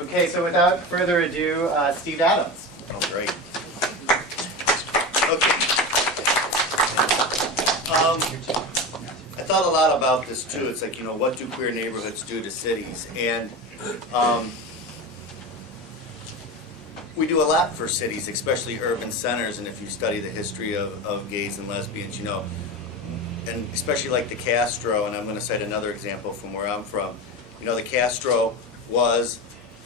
Okay, so without further ado, Steve Adams. Oh, great. Okay. I thought a lot about this too. It's like, what do queer neighborhoods do to cities? And we do a lot for cities, especially urban centers. And if you study the history of gays and lesbians, and especially like the Castro, and I'm going to cite another example from where I'm from. The Castro was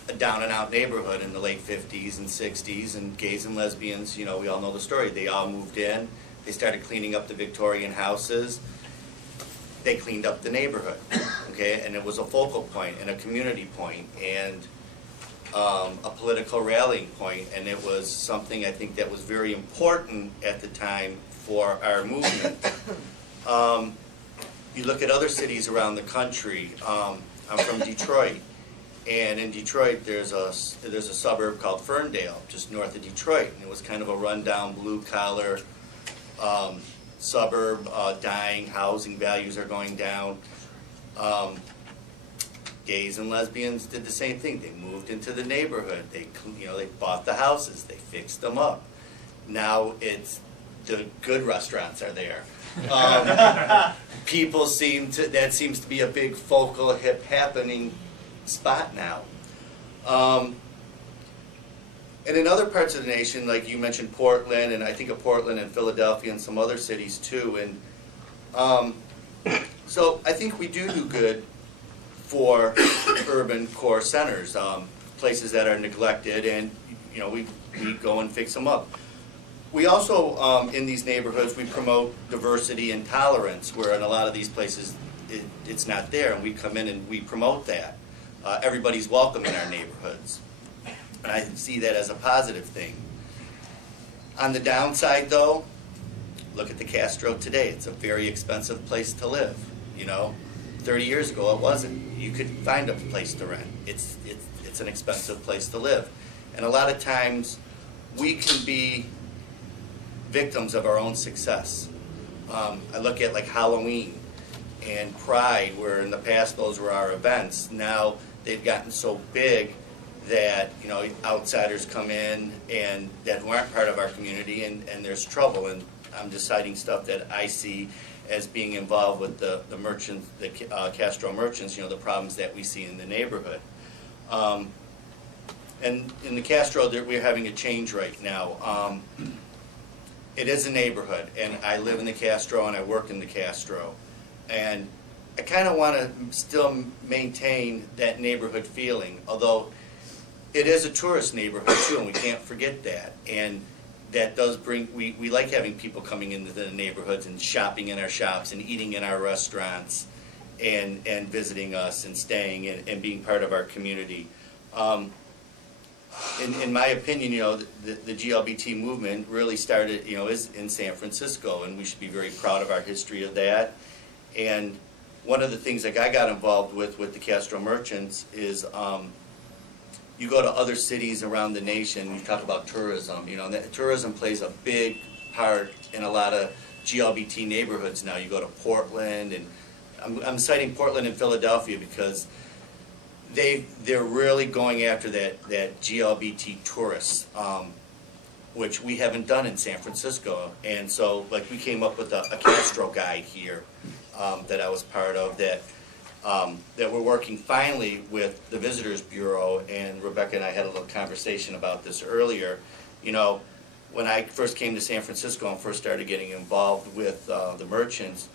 a down-and-out neighborhood in the late 50s and 60s, and gays and lesbians, we all know the story. They all moved in. They started cleaning up the Victorian houses. They cleaned up the neighborhood, okay? And it was a focal point and a community point and a political rallying point, and it was something I think that was very important at the time for our movement. You look at other cities around the country. I'm from Detroit, and in Detroit there's a suburb called Ferndale, just north of Detroit, and it was kind of a rundown blue-collar suburb, dying, housing values are going down. Gays and lesbians did the same thing. They moved into the neighborhood. They bought the houses. They fixed them up. Now it's the good restaurants are there. People that seems to be a big focal, hip happening spot now. And in other parts of the nation, like you mentioned Portland, and I think of Portland and Philadelphia and some other cities too. And so I think we do good for urban core centers, places that are neglected, and we go and fix them up. We also, in these neighborhoods, we promote diversity and tolerance, where in a lot of these places it's not there, and we come in and we promote that. Everybody's welcome in our neighborhoods, and I see that as a positive thing. On the downside, though, look at the Castro today. It's a very expensive place to live. 30 years ago it wasn't. You could find a place to rent. It's an expensive place to live, and a lot of times we can be victims of our own success. I look at like Halloween and Pride, where in the past those were our events. Now they've gotten so big that outsiders come in and that who aren't part of our community, and there's trouble. And I'm just citing stuff that I see as being involved with the merchants, the Castro merchants. The problems that we see in the neighborhood. And in the Castro, we're having a change right now. It is a neighborhood, and I live in the Castro and I work in the Castro, and I kind of want to still maintain that neighborhood feeling, although it is a tourist neighborhood too, and we can't forget that. And that does bring, we like having people coming into the neighborhoods and shopping in our shops and eating in our restaurants and visiting us and staying and being part of our community. In my opinion, the GLBT movement really started, is in San Francisco, and we should be very proud of our history of that. And one of the things that I got involved with the Castro merchants is you go to other cities around the nation, you talk about tourism, that tourism plays a big part in a lot of GLBT neighborhoods now. You go to Portland, and I'm citing Portland and Philadelphia because they're really going after that GLBT tourists, which we haven't done in San Francisco. And so, like, we came up with a Castro guide here that I was part of that we're working finally with the Visitors Bureau, and Rebecca and I had a little conversation about this earlier. When I first came to San Francisco and first started getting involved with the merchants,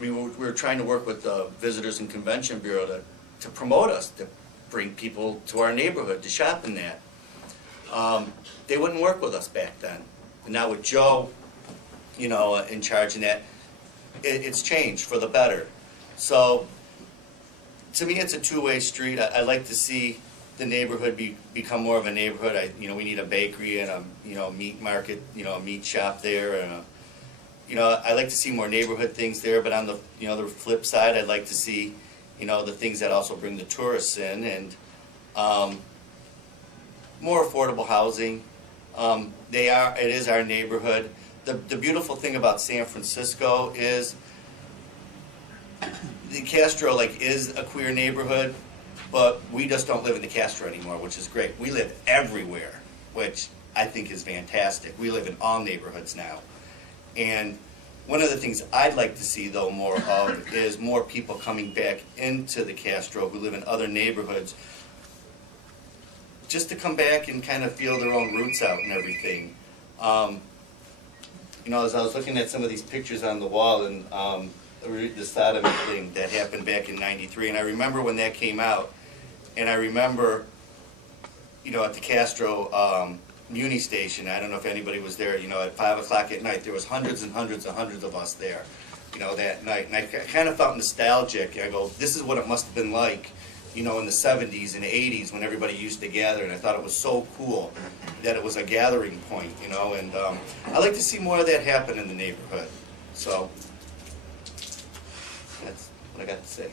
we were trying to work with the Visitors and Convention Bureau to promote us, to bring people to our neighborhood to shop in that. They wouldn't work with us back then. And now with Joe, in charge in that, it's changed for the better. So to me, it's a two-way street. I like to see the neighborhood become more of a neighborhood. We need a bakery and a meat market, a meat shop there, and I like to see more neighborhood things there. But on the the flip side, I'd like to see the things that also bring the tourists in, and more affordable housing. It is our neighborhood. The beautiful thing about San Francisco is the Castro is a queer neighborhood, But we just don't live in the Castro anymore, which is great. We live everywhere, which I think is fantastic. We live in all neighborhoods now. And one of the things I'd like to see, though, more of is more people coming back into the Castro who live in other neighborhoods, just to come back and kind of feel their own roots out and everything. You know, as I was looking at some of these pictures on the wall and the sodomy thing that happened back in '93, and I remember when that came out, and I remember, you know, at the Castro Muni Station, I don't know if anybody was there, you know, at 5 o'clock at night, there was hundreds and hundreds and hundreds of us there, you know, that night. And I kind of felt nostalgic. I go, this is what it must have been like, you know, in the 70s and 80s when everybody used to gather. And I thought it was so cool that it was a gathering point, you know. And I'd like to see more of that happen in the neighborhood. So that's what I got to say.